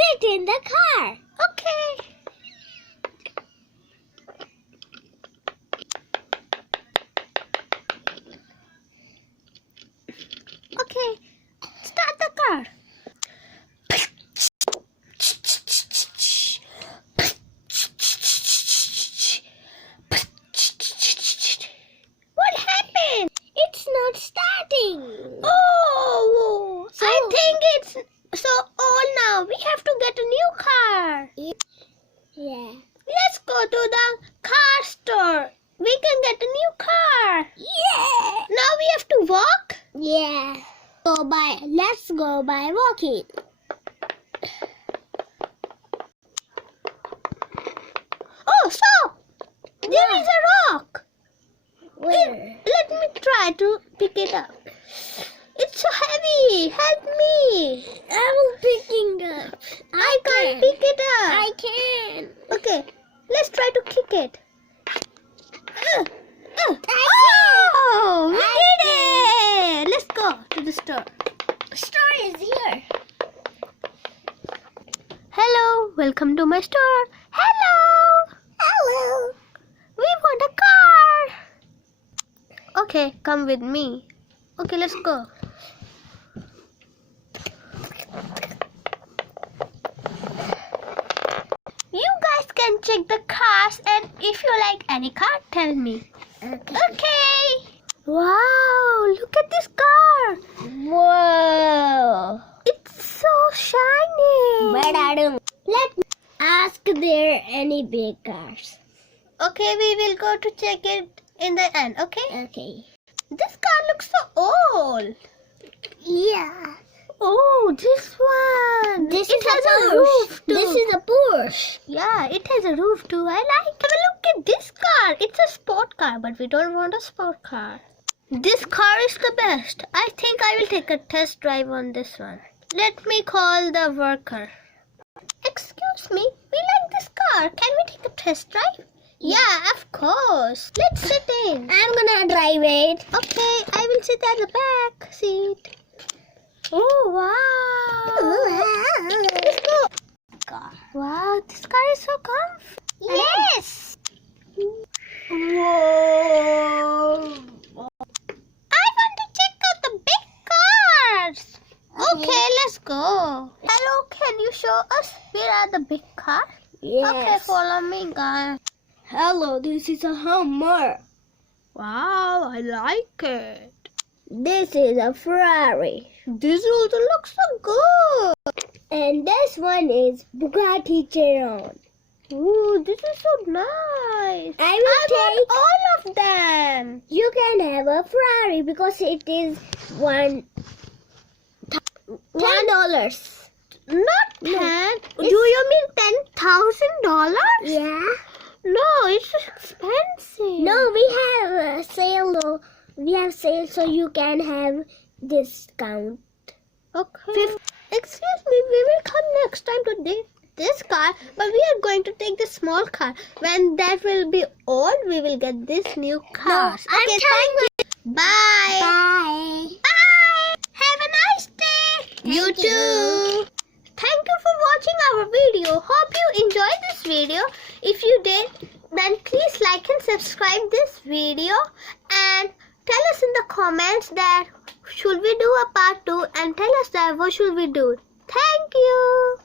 sit in the car. Okay. Okay, start the car. What happened? It's not starting. Oh, So- I think it's so old now. We have to get a new car. Yeah. Let's go to the car store. We can get a new car. Yeah. Now we have to walk. Yeah. Let's go by walking. Oh, stop! There is a rock. Where? Let me try to pick it up. It's so heavy. Help me. I'm picking up. I can't pick it up. I can. Okay, let's try to kick it. Oh, we did it! Let's go to the store. Store is here. Hello, welcome to my store. Hello, Hello. we want a car. Okay, come with me. Okay, let's go. You guys can check the cars, and if you like any car, tell me. Okay. Okay. Wow, look at this car. Whoa. It's so shiny. But I don't. Let me ask there any big cars. Okay, we will go to check it in the end, okay? Okay. This car looks so old. Yeah. Oh, this one. This it is has a a roof too. This is a Porsche. Yeah, it has a roof too. I like. Have a look at this car. It's a sport car, but we don't want a sport car. This car is the best. I think I will take a test drive on this one. Let me call the worker. Excuse me, we like this car. Can we take a test drive? Yeah, of course. Let's sit in. I'm gonna drive it. Okay, I will sit at the back seat. Oh, wow. Let's go. Car. Wow, this car is so comfy. Yes. Whoa. I want to check out the big cars. Okay, let's go. Hello, can you show us where are the big cars? Yes. Okay, follow me, guys. Hello, this is a Hummer. Wow, I like it. This is a Ferrari. This also looks so good. And this one is Bugatti Chiron. Ooh, this is so nice. I will want all of them. You can have a Ferrari because it is $10. Not No, 10. Do you mean $10,000? Yeah. No, it's expensive. No, we have a sale though. We have sale so you can have discount. Okay. Excuse me, we will come next time to this car, but we are going to take the small car. When that will be all, we will get this new car. I'm telling you. Bye. Bye. Bye. Have a nice day. You Thank too. you. Thank you for watching our video. Hope you enjoyed this video. If you did, then please like and subscribe this video and tell us in the comments that should we do a part 2 and tell us that what should we do. Thank you.